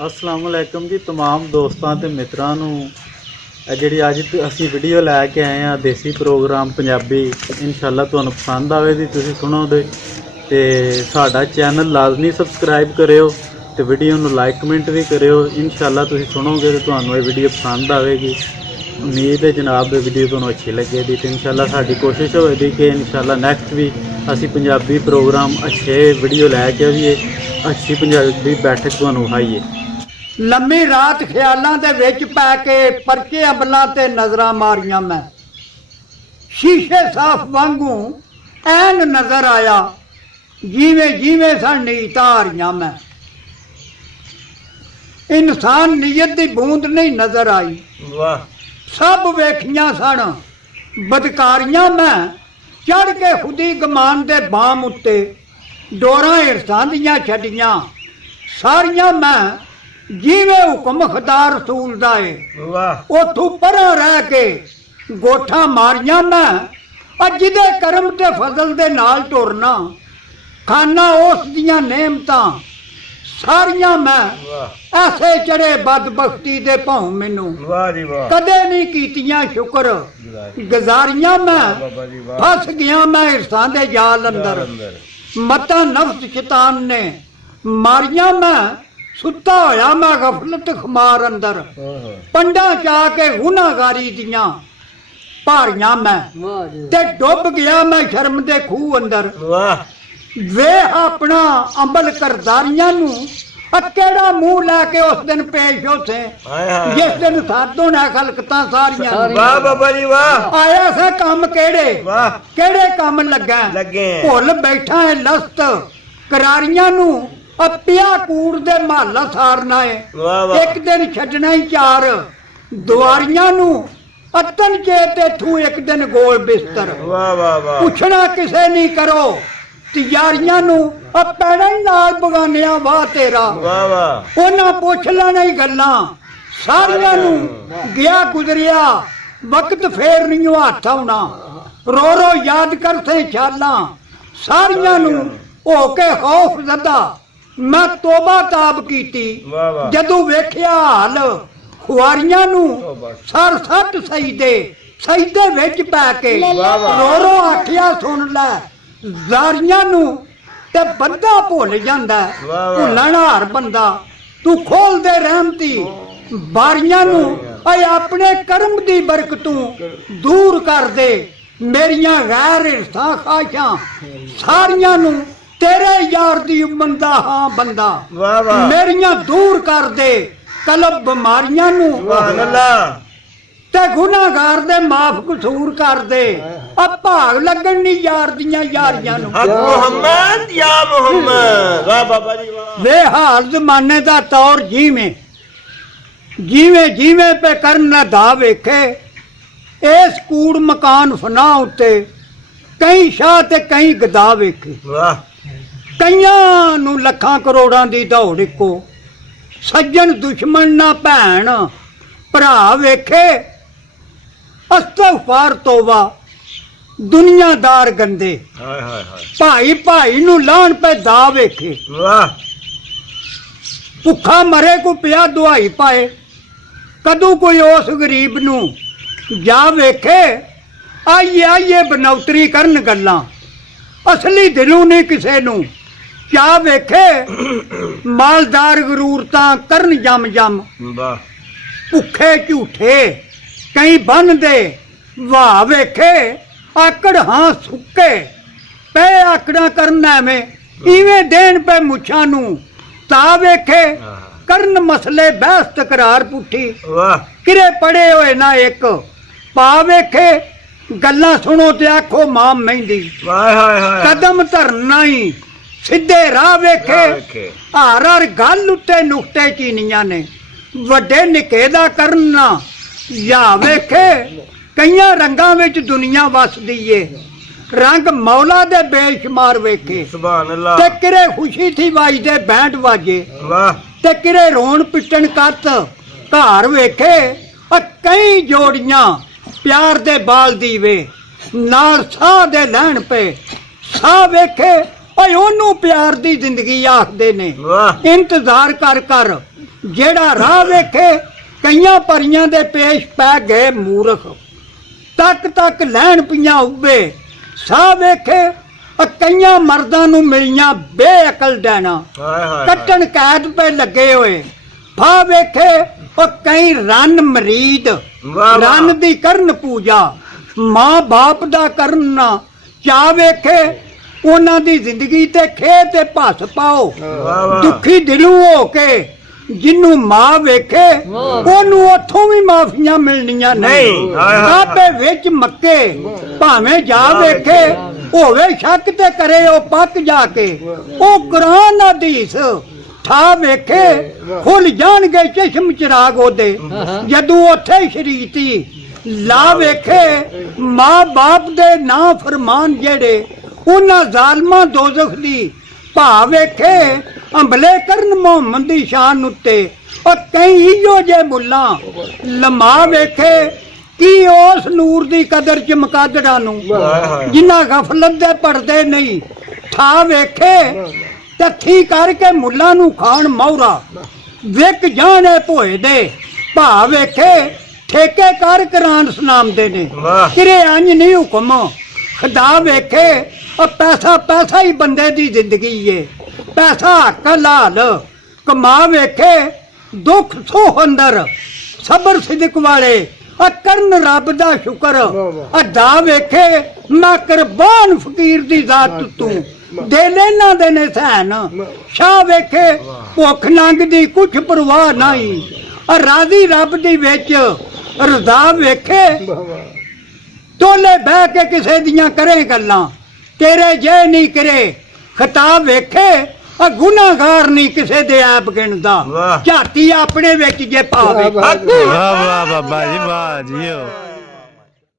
अस्सलाम वालेकुम जी तमाम दोस्तों ते मित्रां नूं जिहड़ी अज असीं वीडियो लैके आए हैं देसी प्रोग्राम पंजाबी इंशाअल्लाह तुहानूं पसंद आवेगी तुसीं सुणोगे ते साडा चैनल लाजमी सबसक्राइब करियो ते वीडियो नूं लाइक कमेंट भी करियो। इंशाअल्लाह तुसीं सुणोगे तो तुहानूं ये वीडियो पसंद आवेगी। उम्मीद है जनाब वीडियो तुहानूं अच्छी लगेगी तो इंशाअल्लाह साडी कोशिश होएगी कि इंशाअल्लाह नैक्सट भी असीं पंजाबी प्रोग्राम अच्छे वीडियो लैके आवीए, अच्छी पंजाबी बैठक तुहानूं विखाईए। लम्मी रात ख्यालों के विच पै के परचे अमलों ते नज़रां मारियां मैं, शीशे साफ वांगू ऐन नज़र आया जिवें जिवें सन नीयतां हारियां मैं। इंसान नीयत दी बूंद नहीं नज़र आई, सब वेखियां सन बदकारियां मैं। चढ़ के खुदी गमान दे बाम उत्ते डोरां हिरसां दियां छड्डियां सारियां मैं, जिवें हुक्म खुदा रसूल दा है उथों परां रह के गोठा मारियां मैं। जिदे करम ते फजल दे नाल टुरना खाना उस दियां नेमतां सारियां मैं। ऐसे चढ़े बदबख्ती दे भाव मैनू कदे नहीं कीतियां शुक्र गुजारियां मैं। फस गया मैं हिरसां दे जाल अंदर, मता नफ्स शैतान ने मारियां मैं। सुता होया मैं गफलत खमार अंदर, पंडा चा के गुनाहगारी दियां भारियां मैं। ते डुब गया मैं शर्म दे खूह अंदर, वे अपना अमल करदारियां नू केड़ा मुंह लैके उस दिन पेश होते जिस दिन साधु ने खलकतां सारियां। वाह बाबा जी वाह। आया से काम केड़े काम लगे भुल बैठा है लस्त करारियां नू। पिया कूड़ दे महला सारना है, एक दिन छड्डना ही चार दुआरियां नू। अतन चेते थू एक दिन गोल बिस्तर, पुछना किसे नहीं करो तियारियां नू। पैना ही नाल बगानिया वाह तेरा, उन्हां पुछ लेना ही गल्लां सारियां नू। गया गुजरिया वक्त फेर नहीं हथ आउणा, रो रो याद कर थे छालां सारियां नू। हो के खौफ ज़दा मैं तोबा ताब कीती, जदों वेख्या हाल खुआरियां नू। सर सट सईदे विच पै के रो रो आखिया सुन लै जारियां नू। ते बंदा भुल जांदा भुलन हार बंदा, तू खोल दे रहमती बारियां नू। अपने करम दी बरकतों दूर कर दे मेरियां गैर हिरसां ख्वाहिशां सारियां नू। तेरे यार दी बंदा हाँ बंदा मेरियां दूर कर दे कलब बीमारियां नू। ते गुनाहगार दे माफ कसूर कर दे, अब भाग लगन नहीं यार दियां यारियां नू। मोहम्मद या मोहम्मद वाह बाबा जी वाह। वे हाल जमाने दा तौर जिवें जिवें पे करन दा वेखे इस कूड़ मकान फना उत्ते कई शाह ते कई गदा वेखे। कईयां नू लखां करोड़ां दी दौड़ इको, सज्जन दुश्मन ना भैन भरा वेखे। अस्तगफार तौबा दुनियादार गंदे, भाई भाई नू लाण पे दा वेखे। भुखा मरे को पिया दुआई पाए, कदू कोई उस गरीब नू जा वेखे। आइए बनौतरी करन गल्लां, असली दिलों नहीं किसे नू क्या वेखे। मालदार गरूरतां करन जम जम, भुखे झूठे कई बन दे वाह वेखे। आकड़ हाँ सुके पे आकड़ा करना में इवें देन पे मुछां नू ता वेखे। करन मसले बहस तकरार पुठी, किरे पड़े होए ना एक पा वेखे। गल्लां सुनो ते आखो माम मेहंदी, कदम धरना ही सीधे राह वेखे। हर हर गल उत्ते नुक्ते चीनियां ने, वड्डे निके दा करना या वेखे। कईयां रंगां विच दुनिया वसदी ए, रंग मौला दे बेशुमार वेखे। ते किरे खुशी थी वाजदे बैंड वाजे, ते किरे रोण पिटन कत घर वेखे। कई जोड़ियां प्यार दे बाल दीवे नाल साह दे लैण पे साह वेखे। ओनू प्यार दी जिंदगी आखदे ने, इंतजार कर कर ਜਿਹੜਾ ਰਾਹ ਵੇਖੇ ਕਈਆਂ ਪਰੀਆਂ ਦੇ ਪੇਸ਼ ਪੈ ਗਏ ਮੂਰਖ ਤੱਕ ਤੱਕ ਲੈਣ ਪਈਆਂ ਉੱਬੇ ਸਾਹ ਵੇਖੇ ਕਈਆਂ ਮਰਦਾਂ ਨੂੰ ਮਿਲੀਆਂ ਬੇਅਕਲ ਡੈਣਾ ਕੱਟਣ ਕੈਦ ਪੈ ਲੱਗੇ ਹੋਏ ਫਾ ਵੇਖੇ ਕਈ ਰੰਨ ਮਰੀਦ ਰੰਨ ਦੀ ਕਰਨ ਪੂਜਾ ਮਾਂ ਬਾਪ ਦਾ ਕਰਨ ਨਾ ਚਾ ਵੇਖੇ ਉਹਨਾਂ ਦੀ ਜ਼ਿੰਦਗੀ ਤੇ ਖੇ ਤੇ ਭਸ ਪਾਓ ਦੁਖੀ ਦਿਲੋਂ ਹੋ ਕੇ ਜਿਹਨੂੰ ਮਾਂ ਵੇਖੇ ਉਹਨੂੰ ਉੱਥੋਂ ਵੀ ਮਾਫੀਆਂ ਮਿਲਣੀਆਂ ਨਹੀਂ ਆਪੇ ਵਿੱਚ ਮੱਕੇ ਭਾਵੇਂ ਜਾ ਵੇਖੇ ਹੋਵੇ ਸ਼ੱਕ ਤੇ ਕਰੇ ਉਹ ਪੱਕ ਜਾ ਕੇ ਉਹ ਕੁਰਾਨ ਹਦੀਸ ਠਾ ਵੇਖੇ ਖੁੱਲ ਜਾਣਗੇ ਚਸ਼ਮ ਚਿਰਾਗ ਉਹਦੇ ਜਦੋਂ ਉੱਥੇ ਸ਼ਰੀਤੀ ਲਾ ਵੇਖੇ ਮਾਂ ਬਾਪ ਦੇ ਨਾ ਫਰਮਾਨ ਜਿਹੜੇ ਉਹਨਾਂ ਜ਼ਾਲਮਾਂ ਦੋਜ਼ਖ ਦੀ ਭਾ ਵੇਖੇ ਅੰਬਲੇ ਕਰਨ ਮੁਹੰਮਦ ਦੀ ਸ਼ਾਨ ਉੱਤੇ ਕਈ ਇਹੋ ਜੇ ਮੁੱਲਾਂ ਲਮਾ ਵੇਖੇ ਕੀ ਉਸ ਨੂਰ ਦੀ ਕਦਰ ਚਮਕਾਦੜਾਂ ਨੂੰ ਜਿਨ੍ਹਾਂ ਗਫਲਤ ਦੇ ਪਰਦੇ ਨਹੀਂ ਠਾ ਵੇਖੇ ਤੱਥੀ ਕਰਕੇ ਮੁੱਲਾਂ ਨੂੰ ਖਾਣ ਮੌਰਾ ਵਿਕ ਜਾਣੇ ਭੋਏ ਦੇ ਭਾ ਵੇਖੇ ਠੇਕੇ ਕਰ ਕਰਾਨ ਸੁਨਾਮਦੇ ਨੇ ਕਿਰੇ ਅੰਜ ਨਹੀਂ ਹੁਕਮ ਖੁਦਾ ਵੇਖੇ ਪੈਸਾ ਪੈਸਾ ਹੀ ਬੰਦੇ ਦੀ ਜ਼ਿੰਦਗੀ ਏ ਪੈਸਾ ਕਲਾਲ ਕਮਾ ਵੇਖੇ ਦੁੱਖ ਸੋਹ ਅੰਦਰ ਸਬਰ ਸਿਦਕ ਵਾਲੇ ਕਰਨ ਰੱਬ ਦਾ ਸ਼ੁਕਰ ਅਦਾ ਵੇਖੇ ਮੈਂ ਕੁਰਬਾਨ ਫਕੀਰ ਦੀ ਜ਼ਾਤ ਤੂੰ ਦੇ ਲੈਣਾ ਦੇ ਨੇ ਸੈਨ ਸ਼ਾਹ ਵੇਖੇ ਭੁੱਖ ਨੰਗ ਦੀ ਕੁਛ ਪਰਵਾਹ ਨਹੀਂ ਰਾਜ਼ੀ ਰੱਬ ਦੀ ਵਿੱਚ ਰਜ਼ਾ ਵੇਖੇ ਟੋਲੇ ਬਹਿ ਕੇ ਕਿਸੇ ਦੀਆਂ ਕਰੇ ਗੱਲਾਂ ਤੇਰੇ ਜੇ ਨਹੀਂ ਕਰੇ ਖਿਤਾਬ ਵੇਖੇ ਗੁਨਾਹਗਾਰ ਨਹੀਂ ਕਿਸੇ ਦੇ ਐਬ ਗਿਣਦਾ ਝਾਤੀ ਆਪਣੇ ਵਿੱਚ ਜੇ ਪਾਵੇ ਵਾਹ ਵਾਹ ਬਾਬਾ ਜੀ ਵਾਹ ਜੀ